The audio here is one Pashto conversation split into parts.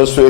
بسم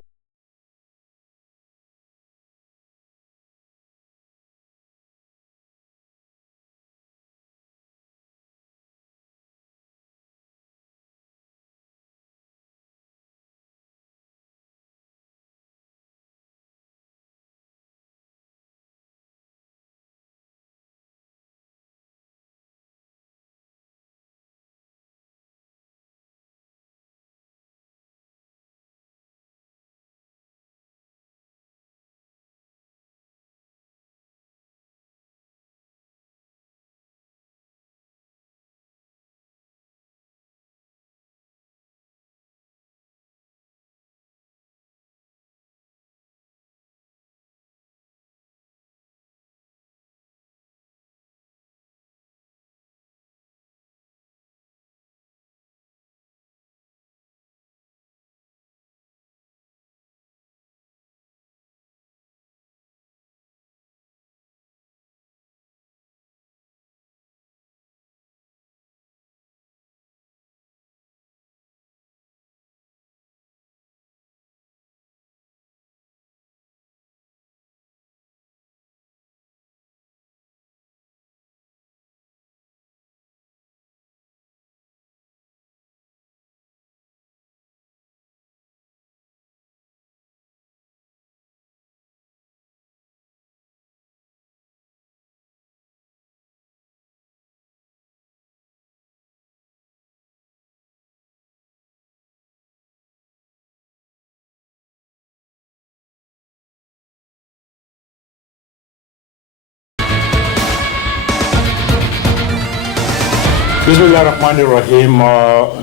الله الرحمن الرحیم.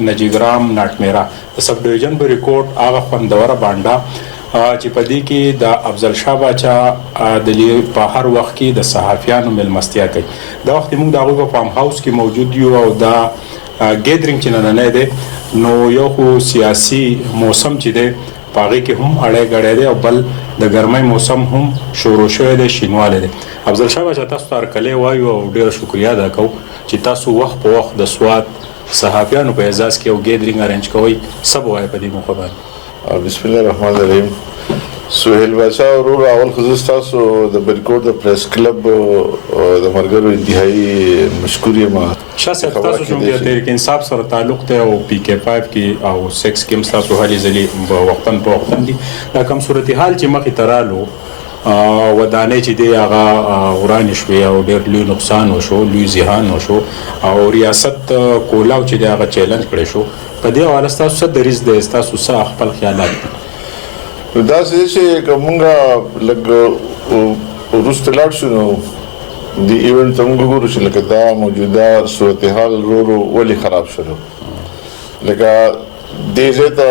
نجیګرام ناټمیرا د سب ډیویژن په ریکورډ هغه خوندوره بانډا چې په دې کې د افضل شاه باچا د په هر وخت کې د صحافیانو ملمستیا کوي. دا وخت موږ د هغوی په فارم هاوس کې موجود یو او دا ګیدرینګ چې نننی دی نو یو خو سیاسي موسم چې دی په هغې کې هم اړی ګړی دی او بل د ګرمۍ موسم هم شروع شوی دی، شینوالی دی. افضل شاه باچا تاسو ته هرکلی وایو او ډېره شکریه ادا کوو چې تاسو وخت په وخت د سوات صحافیانو په اعزاز کې یو ګیدرینګ ارینج کوئ. څه به وایې په دې موخه باندې؟ بسم الله الرحمن الرحیم. سهیل باچا ورور، اول خو زه ستاسو د بریکوډ د پریس کلب د ملګرو انتهایي مشکور یم. شاه صاحب، تاسو چې د تحریک انصاف سره تعلق دی او پی کې 5 کې او 6 کې هم ستاسو هلې ځلې وختاً په وختاً دي، دا کوم صورتحال چې مخې ته رالو ودانۍ چې دی هغه ورانې شوې او ډېر لوی نقصان وشو، لوی زیان وشو او ریاست کولاو چې دی هغه چیلنج کړی شو. په دې حواله ستاسو څه دریځ دی، ستاسو څه خپل خیالات دي؟ داسې دی چې که مونږ لږ وروسته لاړ شو نو د ایونټ ته مونږ وګورو چې لکه دا موجوده صورتحال ورو ولې خراب شولو، لکه دې ځای ته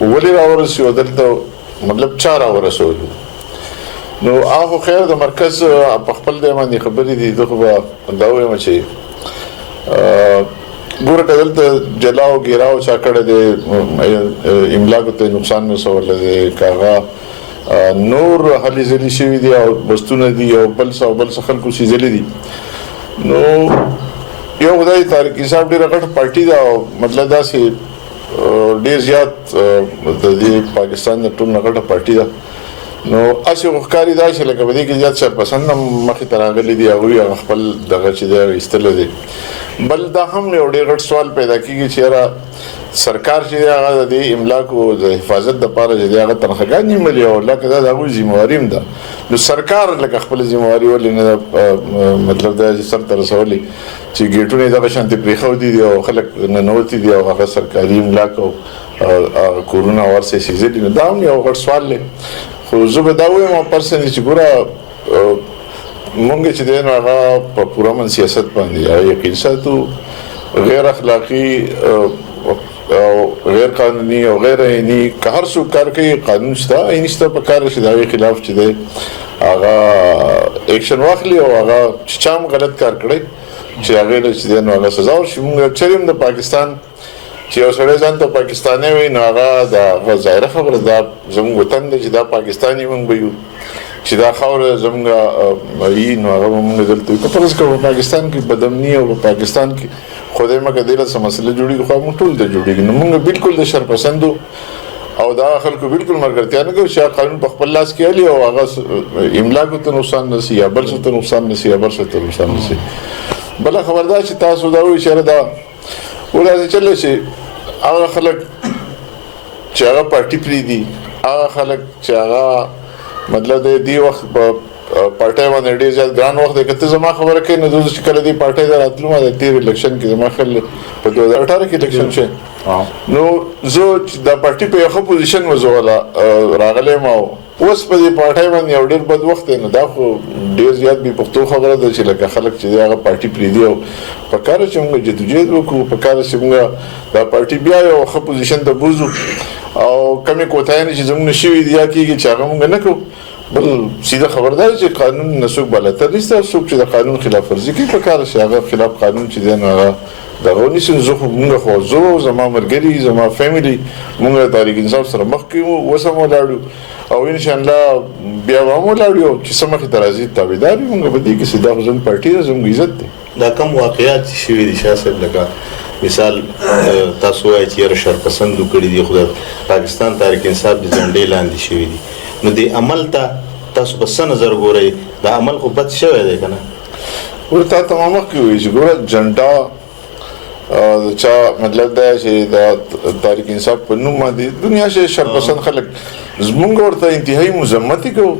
ولې راورسېدو، دلته مطلب چا راورسولو. نو هغه خیر د مرکز په خپل ځای باندې خبرې دي. زه خو به دا وایم چې ګوره که دلته جلا او ګیراو چا کړی دی، املاکو ته نقصان رسولی دی، که هغه نور هلې ځلې شوي دي او بستونه دي او بل څه او بل څه خلکو څیزلي دي، نو یو خدای تحریک انصاف ډېره غټه پارټي ده او مطلب داسې ډېر زیات د دې پاکستان د ټول نه غټه پارټي ده. نو هسې خو ښکاري دا چې لکه په دې کې زیات سرپسند هم مخې ته راغلي دي، هغوی هغه خپل دغه چې دی هغه ایستلی دی. بل دا هم یو ډېر غټ سوال پیدا کېږي چې یاره سرکار چې دی هغه د دې املاکو د حفاظت دپاره چې دی هغه تنخواګانې ملي او لکه دا د هغوی ذمهواري هم ده. نو سرکار لکه خپله ذمهواري ولې نه ده مطلب دا چې سر ته رسولې چې ګیټونه یې دغه شانتې پرېښودي دي او خلک ننوتي دي او هغه سرکاري املاک او کورونه ورسې سیزلي. نو دا هم یو غټ سوال دی. خو زه به دا ووایم پرسنلي چې ګوره مونږ چې دی نو هغه په پوره من سیاست باندې یقین ساتو، غیر اخلاقي او غیر قانوني او غیر عیني که هر څوک کار کوي قانون شته، عیني شته، په کار چې د هغې خلاف چې دی هغه ایکشن واخلي او هغه چې چا هم غلط کار کړی چې هغې له چې دی نو هغه سزا ورشي. مونږ چېرې هم د پاکستان چې یو سړی ځان ته پاکستانی وایي نو هغه د هغه ظاهره خبره دا زموږ وطن دی چې دا پاکستاني مونږ به یو، چې دا خاوره زموږ وي نو هغه به مونږ دلته وي. که فرض کړو په پاکستان کې بدامني او په پاکستان کې خدای مکه دې له څه مسله جوړېږي خو موږ ټول ته جوړېږي. نو مونږ بالکل د شرپسندو او دا خلکو بالکل مرګرتیا نه کوي چې قانون په خپل لاس کې علي او هغه املاک ته نقصان نشي یا بل څه ته نقصان نشي یا بل څه ته نقصان نشي. بل خبردار چې تاسو دا وایي چې دا ولې چلے شي هغه خلک چې هغه پارټي پری دي هغه خلک چې هغه مطلب دی وخت په پارټي باندې ډېر زیات ګران وخت دی کته زما خبره کوي نو چې کله دی پارټي د راتلو ما د تیر الیکشن کې زما خل په 2018 کې الیکشن شي نو زه د پارټي په یو پوزیشن وزولا راغلی ما اوس په دې پارټي باندې یو ډېر بد وخت نه دا خو ډېر زیات به پښتو خبره ده چې لکه خلک چې هغه پارټي پری دی او په کار چې موږ جدوجہد وکړو په کار چې موږ دا پارټي بیا یو ښه پوزیشن ته بوزو او کمی کوتاهی چې زموږ نشوي دی یا کېږي چې هغه موږ نه کوو. بل سیده خبردار چې قانون نسوک بالاتر نشته څوک چې د قانون خلاف ورزي کوي په کار چې هغه خلاف قانون چې دی نو هغه دغه ونیسي. زه خو موږ خو زه زما ملګري زما فیملی موږ تحریک انصاف سره مخ کېږو اوس هم ولاړو او انشاءالله بیا به هم ولاړو چې څه مخې ته راځي تابعدار یو موږ په دې کې سیده خو زموږ پارټي ده زموږ عزت دی. دا کوم واقعیات شوي دي شاه صاحب لکه مثال تاسو وایي چې شرپسندو کړي دي خو د پاکستان تحریک انصاف د جنډې لاندې شوي دي نو د عمل ته تاسو په څه نظر ګورئ د عمل خو بد شوی دی که نه ورته ته مخکې وایي چې ګوره جنډه چا مطلب دا چې د تحریک انصاف په نوم باندې دنیا کې شرپسند خلک زمونږ ورته انتهایی مذمتي کوو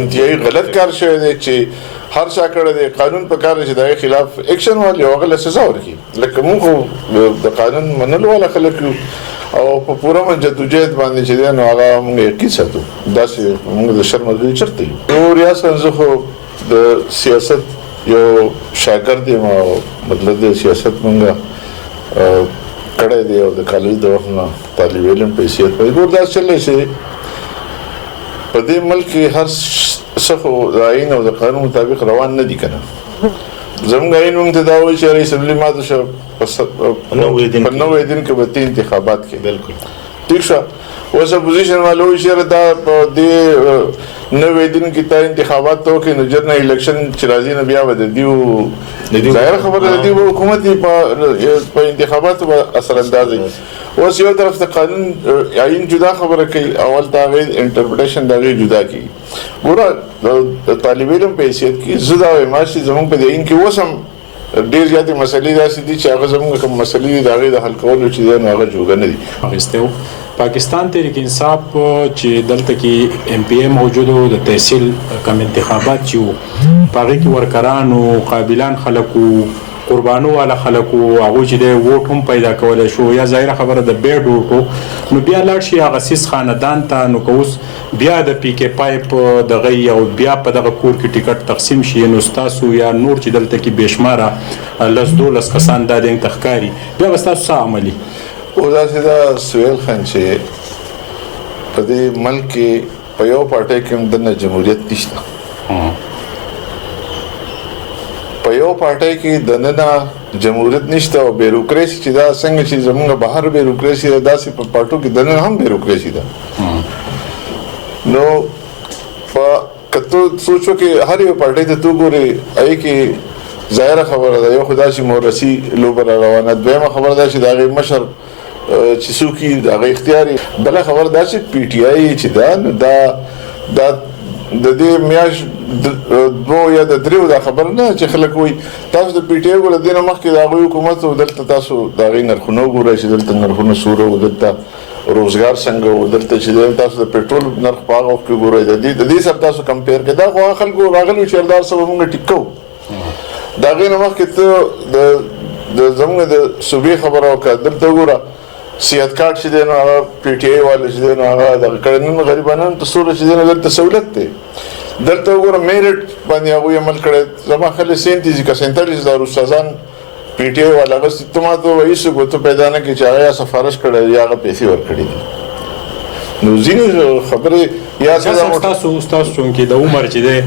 انتهایی غلط کار شوی دی چې هر چا کړی دی قانون په کار چې د خلاف اکشن والی هغه له سزا ورکړي لکه موږ خو د قانون منلو والا خلک یو او په پوره جدوجہد باندې چې دی نو هغه موږ یقین ساتو داسې موږ د شرم ملګري چرته یو ریاست زه خو د سیاست یو شاګرد یم او مطلب د سیاست موږ کړی دی او د کالج د وخت نه طالب علم په حیثیت په ګور داس چللی چې په دې ملک کې هر څه خو د آیین او د قانون مطابق روان نه دي که نه زموږ آیین موږ ته دا وایي چې رئیس اسمبلي ماته شوه په 9 دن کې به 3 انتخابات کې بالکل ټیک شو اوس اپوزیشن والو وایي چې دا په دې 9 دن کې تا انتخابات ته وکړي نو ژر نه الیکشن چې راځي نه بیا به د دیو ظاهره خبره د دیو حکومت په انتخاباتو به اثر اندازي اوس یو طرف ته قانون آیین جدا خبره کوي اول دا غي انټرپریټیشن دا غي جدا کوي ګوره د طالب علم په حیثیت کې زه دا وایم چې زموږ په آیین کې اوس هم ډېر زیاتې مسلې داسې دي چې هغه زموږ کوم مسلې دي د هغې د حل کولو چې دی نو هغه جوګه نه دي اخیستی و. پاکستان تحریک انصاف چې دلته کې ایم پی اے موجود و د تحصیل کم انتخابات چې و په هغې کې ورکران و قابلان خلک و قربانو والا خلک و هغوی چې دی ووټ هم پیدا کولی شو یا ظاهره خبره د بیډ ووټ و نو بیا لاړ شي هغه سیس خاندان ته نو که اوس بیا د پی کې پای په دغه او بیا په دغه کور کې ټیکټ تقسیم شي نو ستاسو یا نور چې دلته کې بېشماره 10-12 کسان دا دین ته ښکاري بیا به ستاسو څه عملي او داسې دا سهیل خان چې په دې ملک کې په یو پارټۍ کې هم دننه جمهوریت نشته په یو پارټۍ کې دننه جمهوریت نشته او بیروکراسي چې دا څنګه چې زموږ بهر بیروکراسي ده داسې په پارټو کې دننه هم بیروکراسي ده نو په کتو سوچو کې هر یو پارټۍ ته تو ګورې هغې کې ظاهره خبره ده یو خو دا چې مورثي لوبه را روانه دویمه خبره ده چې د هغې مشر چې څوک یي د هغه اختیار بله خبره دا چې پی ټي آی چې ده نو دا د دې میاشت 2 یا 3 دا خبره نه چې خلک وایي تاسو د پی ټي آی ګوره دې نه مخکې د هغوی حکومت و دلته تاسو د هغې نرخونه وګورئ چې دلته نرخونه څومره و دلته روزګار څنګه و دلته چې تاسو د پیټرول نرخ په هغه وخت کې ګورئ د دې سره تاسو کمپیر کړئ دا خو هغه خلکو راغلي چې ارادار سره به موږ ټیک کوو د هغې نه مخکې ته د زموږ د صوبې خبره وکړه دلته وګوره صحت کارت چې دی نو هغه پی ټي آی والا چې دی نو هغه دغه کړی نن غریبانو ته څومره چې دی نو دلته سهولت دی دلته وګوره میرټ باندې هغوی عمل کړی زما خیال 37 که 47,000 استادان پی ټي آی والا هغه ته ما ته وایي څوک ته پیدا نه کړي چې هغه یا سفارش کړی یا هغه پیسې ورکړي دي نو ځینې خبرې یا ستاسو چونکې د عمر چې دی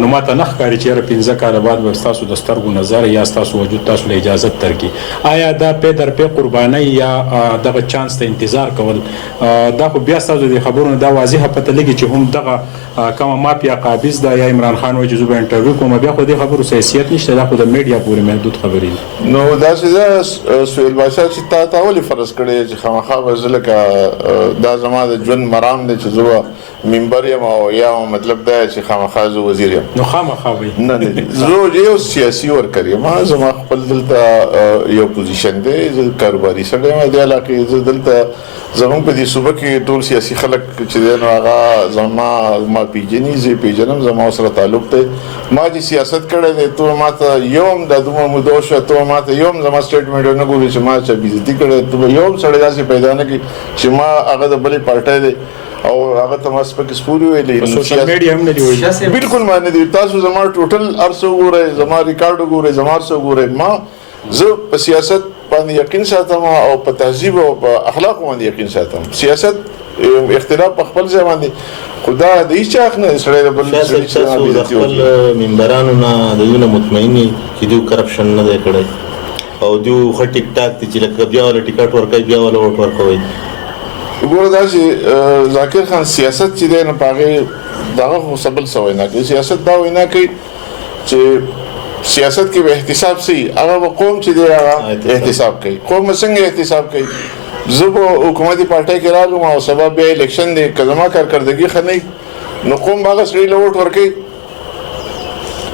نو ماته نه ښکاري چې یاره 15 کاله بعد به ستاسو د سترګو نظر یا ستاسو وجود تاسو له اجازت درکړي. آیا دا پی در پی قربانۍ یا دغه چانس ته انتظار کول دا خو بیا ستاسو د خبرونو دا واضحه پته لګي چې هم دغه کومه مافیا قابض ده یا عمران خان وایي چې زه به انټرویو کوم، بیا خو دې خبرو حیثیت نشته، دا خو د میډیا پورې محدود خبرې دي. نو داسې ده سهیل بادشاه چې تا ولې فرض کړی چې خامخا به زه لکه دا زما د ژوند مرام دی چې زه به منبر یم او یا مطلب دا چې خامخا زه وزیر یم. نو خامخا وایي نه زه یو سیاسي ورکر یم، زما خپل دلته یو پوزیشن دی، زه کاروباري سړی یم دې علاقې، زه دلته زمونږ په دې صوبه کې ټول سیاسي خلک چې دی نو هغه ما پیژني، زه پیژنم، زما سره تعلق دی. ما چې سیاست کړی دی تو ما ته یوم د دومره مودو شوه تو ما ته یوم زما سټیټمنټ ونه ګوري چې ما چا بېزتي کړی، تو به یوم سړی داسې پیدا نه کړي چې ما هغه د بلې پارټۍ دی او هغه ته ما سپکې سپورې ویلې. سوشل میډیا هم نه دي ویلي، بالکل ما نه دي. تاسو زما ټوټل ارڅه وګورئ، زما ریکارډ وګورئ، زما ارڅه وګورئ. زه په سیاست باندې یقین ساتم او په تهذیب او په اخلاق باندې یقین ساتم. سیاست اختلاف په خپل ځای باندې خدا د هیڅ چا حق نه سړی د بل سړي د خپل ممبرانو نه د دوی نه مطمئن یي چې دوی کرپشن نه دی کړی او دوی ښه ټیک ټاک دي چې لکه بیا ولا ټیکټ ورکوي بیا ولا ووټ ورکوي. وګوره دا چې ذاکر خان سیاست چې دی نو په هغې دغه خو څه بل څه وینا کوي. سیاست دا وینا کوي چې سیاست کې به احتساب سي، هغه به قوم چې دی هغه احتساب کوي. قوم څنګه احتساب کوي؟ زه به حکومتي پارټۍ کې رالم او سبا بیا الیکشن دی، که زما کارکردګي ښه نه وي نو قوم به هغه سړي له ووټ ورکوي،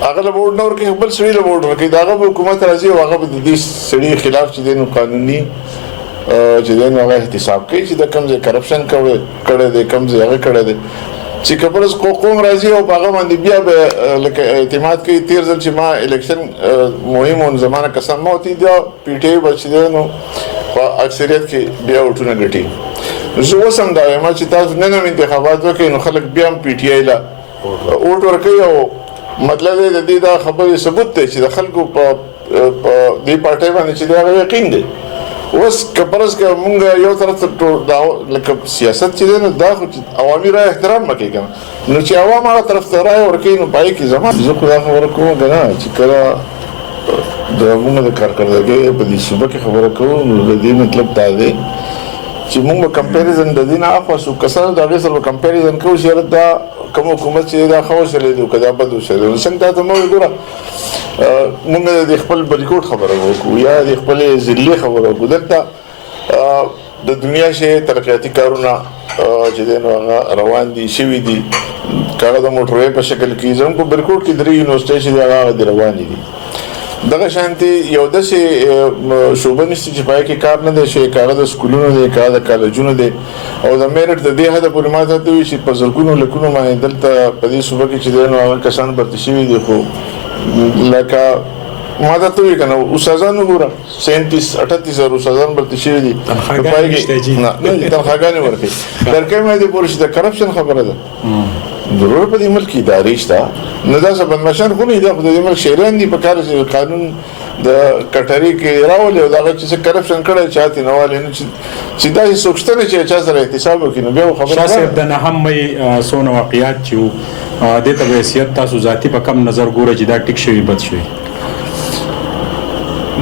هغه له ووټ نه ورکوي، بل سړي له ووټ ورکوي. د هغه به حکومت راځي او هغه به د دې سړي خلاف چې دی نو قانوني چې دی نو هغه احتساب کوي چې د کوم ځای کرپشن کړی دی، کوم ځای هغه کړی دی. چې که فرض قوم راځي او په هغه باندې بیا به لکه اعتماد کوي. تېر ځل چې ما الیکشن مهم و زمانه کسان ما ورته دا پی ټی آی به چې دی نو په اکثریت کې بیا ووټونه ګټي. زه اوس هم دا وایم چې تاسو نن هم انتخابات وکړئ نو خلک بیا هم پی ټی آی له ووټ ورکوي او مطلب یې د دې دا خبرې ثبوت دی چې د خلکو په دې پارټۍ باندې چې دی هغه یقین دی. اوس که فرض که مونږ یو طرف ته لکه سیاست چې دی نو دا خو چې عوامي رایې احترام نه کوي که نه، نو چې عوام هغه طرف ته رایې ورکوي نو په هغې کې زما زه خو دا خبره کوم که نه چې کله د مونږ د کارکردګۍ په دې صوبه کې خبره کوو نو د دې مطلب دا دی چې مونږ به کمپیریزن د دې نه اخوا څو کسانو د هغې سره به کمپیریزن کوو چې یاره دا کوم حکومت چې دا ښه وشلی دی او که دا بد وشلی دی. نو څنګه تا ته مه وایي ګوره مونږ د خپل بریکوټ خبره وکړو یا د خپلې ضلعې خبره وکړو. دلته د دنیا شی ترقیاتي کارونه چې دی نو هغه روان دي شوي دي، که هغه د موټروی په شکل کې زموږ په بریکوټ کې 3 یونیورسټۍ چې دی هغه د روانې دي. دغه شانتي یو داسې شعبه نشته چې په هغې کې کار نه دی شوی، که هغه د سکولونو دی، که هغه د کالجونو دی او د میرټ د دې حده پورې ما ته وایي چې په زرګونو لکونو باندې دلته په دې صوبه کې چې دی نو هغه کسان برته شوي دي. خو لکه ما ته وایي که نه استادان وګوره 37-38 استادان برته شوي دي، تنخواګانې ورکوي. درکوي مې دې پورې چې د کرپشن خبره ده ضرور په دې ملک کې ادارې شته، نو داسې بدمعشان خو نه دي، خو د دې ملک شهریان دي، په کار چې قانون د کټري کې راولي او دغه چې څه کرپشن کړی چا ته نه والي چې داسې څوک شته نه چې چا سره احتساب وکړي نو بیا خبره شاه صاحب د نهم مۍ څونه واقعیات چې وو دې ته به حیثیت تاسو ذاتي په کم نظر ګورئ چې دا ټیک شوي بد شوي؟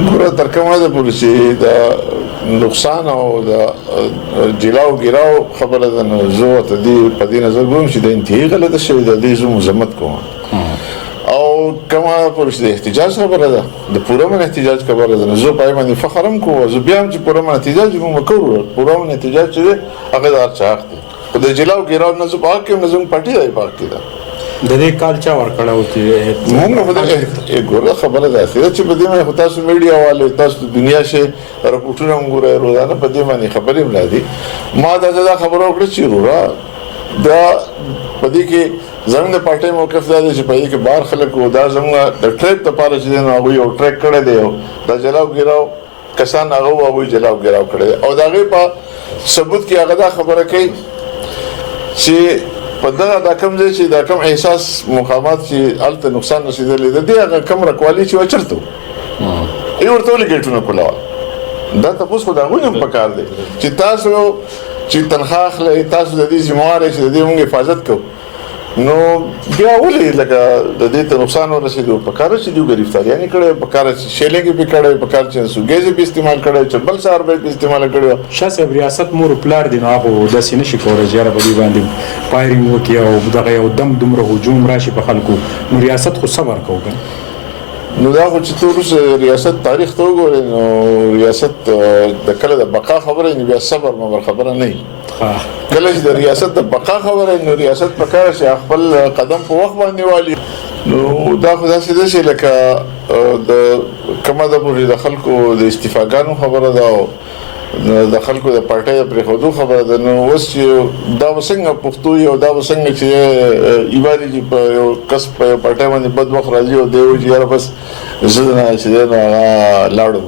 ګوره تر کومه حده پورې چې د نقصان او د جلاو ګیراو خبره ده نو زه ورته په دې نظر ګورم چې د انتهایي غلطه شوې ده، دې زه مذمت کوم. او کومه پورې چې د احتجاج خبره ده د پوره من احتجاج خبره ده نو زه په هغې باندې فخر هم کوم. زه بیا هم چې پوره من احتجاج موږ به کوو، پوره من احتجاج چې دی هغه د هر چا حق دی، خو د جلاو ګیراو نه زه په حق کې یم نه زموږ پارټي دی په حق کې ده. د دې کال چا ورکړی و چې مونږ خو ګوره خبره داسې ده چې په دې باندې خو تاسو میډیا والو تاسو د دنیا شی رپورټونه هم ګورئ روزانه په دې باندې خبرې هم راځي. ما دا خبره وکړه چې وروره دا په دې کې زموږ د پارټۍ موقف دا دی چې په دې کې بار خلک وو، دا زموږ د ټریک دپاره چې دی نو هغوی یو ټریک کړی دی او دا جلاو ګیراو کسان هغه وو هغوی جلاو ګیراو کړی دی او د هغې په ثبوت کې هغه دا خبره کوي چې په دغه دا کوم ځای چې دا کوم احساس مقامات چې هلته نقصان رسېدلی د دې هغه کوم رکوالي چې وه چېرته وو ورته ولې ګېټونه کولول؟ دا تپوس خو د هغوی هم پکار دی چې تاسو چې تنخواه اخلئ تاسو د دې ذمہوار یې چې د دې موږ حفاظت کوو نو بیا ولې لکه د دې ته نقصان ورسېدو په کار چې دوی گرفتاریانې کړې په کار چې شیلینګ به کړې په کار چې سوګیز به استعمال کړې چې بل څار به استعمال کړو شاه صاحب ریاست مور پلار دی نو هغه د سینې شي کولای چې را بدی باندې فایرینګ وکي او دغه یو دم دومره هجوم راشي په خلکو نو ریاست خو صبر کوي نو دا خو چې تاسو ریاست تاریخ ته وګورئ نو ریاست د کله د بقا خبره نه بیا صبر مګر خبره نه کله چې د ریاست د بقا خبره نو ریاست په کار چې خپل قدم په وخت باندې والی نو دا خو داسې ده چې لکه د کومه د خلکو د استعفاګانو خبره ده د خلکو د پارټۍ پرې خودو خبره ده نو اوس چې دا وسنګ پښتو یو دا وسنګ چې ایوالي چې په یو کس په پارټۍ باندې بد وخت راځي او دی چې یاره بس زه نه چې نه لاړم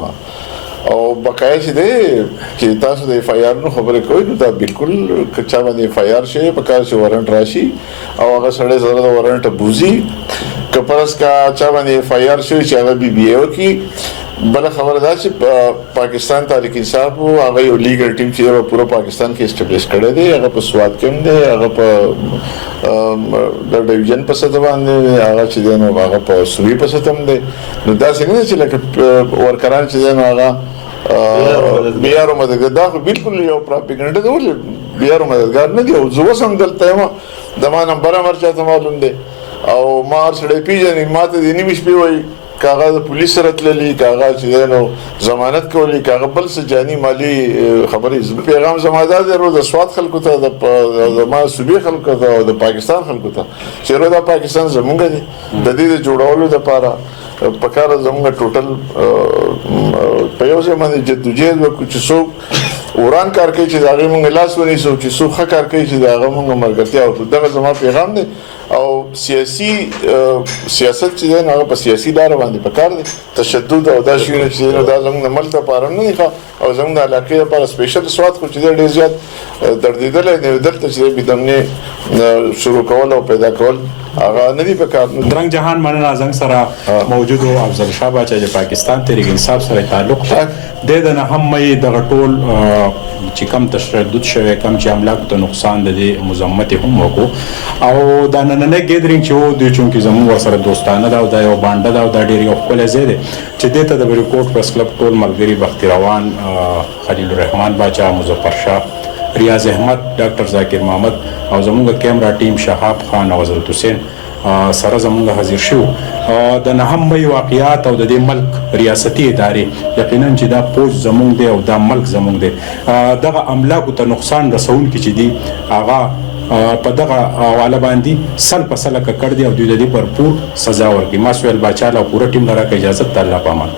او بقایا چې دی چې تاسو د اف آی آر نو خبرې کوئ نو دا بالکل چا باندې اف آی آر شي په کار چې وارنټ راشي او هغه سړی زره د وارنټ بوزي که پرس کا چا باندې اف آی آر شي چې هغه بي بي او کې بل خبره ده چې پاکستان تحریک انصاف هغه یو لیګل ټیم چې پورا پاکستان کې اسټابلیش کړی دی هغه په سواد کې دی هغه په د ډیویژن په سطح باندې هغه چې دی نو هغه په صوبې په سطح باندې نو دا څنګه چې لکه ورکران چې دی نو هغه بیارو مددګار دا خو بالکل یو پروپاګاندا ده ولې بیارو مددګار نه دی او زه وسم دلته ما د ما نمبر مرچا معلوم دی او ما سره پیژنې ماته د نیمه شپې وای کاغذ پولیس سره تللی کاغذ چې نو ضمانت کولی کاغذ بل څه جاني مالی خبرې پیغام زماده درو د سواد خلکو ته د ما صوبې خلکو ته او د پاکستان خلکو ته چې دا پاکستان زمونږ دی د دې جوړولو لپاره په کار زمونږ ټوټل په یو ځای باندې جدوجہد وکړو چې څوک وران کار کوي چې هغه مونږ لاس ونیسو چې څوک ښه کار کوي چې هغه مونږ مرګتیا او دغه زما پیغام دی او سیاست چې دی نو هغه په سیاسي لاره باندې په کار دی تشدد او دا شیونه چې نو دا زموږ د ملک لپاره نه دي او زموږ د علاقې لپاره سپیشل سواد خو چې دی ډېر زیات دردېدلی دی دلته چې بې دمنې شروع کول او پیدا کول هغه نه دي په کار درنګ جهان مننه زنګ سره موجود او افضل شاه باچا چې پاکستان تحریک انصاف سره تعلق دی د نه هم مې دغه ټول چې کم تشدد شوی کم چې املاک ته نقصان د دې مذمت هم وکړو او دا نننه ګیدرینګ چې و دوی چونکې زموږ ورسره دوستانه ده او دا یو بانډه ده او دا ډېر یو ښکلی ځای دی چې دې ته د بریکوټ پرس کلب ټول ملګري بختي روان خلیل الرحمن باچا مظفر شاه ریاض احمد ډاکټر ذاکر محمد او زموږ کیمرا ټیم شهاب خان او حضرت حسین سره زموږ حاضر شو د نهم مې واقعیات او د دې ملک ریاستي ادارې یقینا چې دا پوج زموږ دی او دا ملک زموږ دی دغه املاکو ته نقصان رسونکي چې دي هغه په دغه حواله باندې سل په سل کړ دي او دوی د دې پر پور سزا ورکړي ما سویل باچا له پوره ټیم لره اجازه ته الله پامان